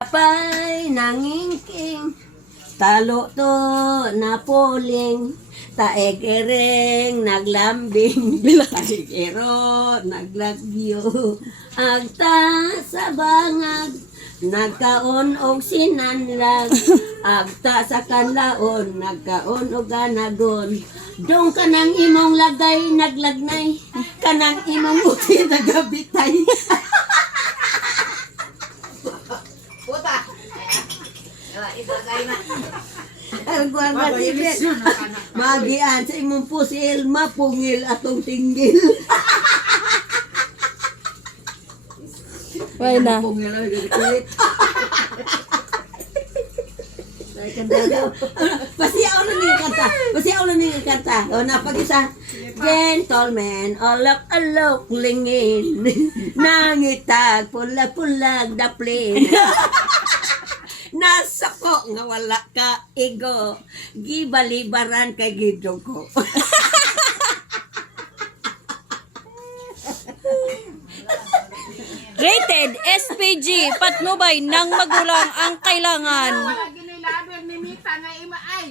Pay nangingking, talo to na puling, taegereng naglambing, taegero naglagyo, agta sa bangag, nagkaon og sinanlag, agta sa kanlaon, nagkaon og ganagon, dong kanang imong lagay naglagnay, kanang imong uti nagabitay. Puta. Ibagay na. Ang kuwan nga sibit. Magian sa imong pusil, mapungil atong tinggil. Why na? Pungil ang kulit. Pasiyaw na niya kanta. Pasiyaw na niya kanta. O napag-isa. Gentleman, alok-alok lingin. Nangitag, pulag-pulag daplin. Nasako nga wala ka igo. Gibalibaran kay gidugo. Rated SPG, patnubay ng magulang ang kailangan. Wala ginilabel ni Mita nga ima ay.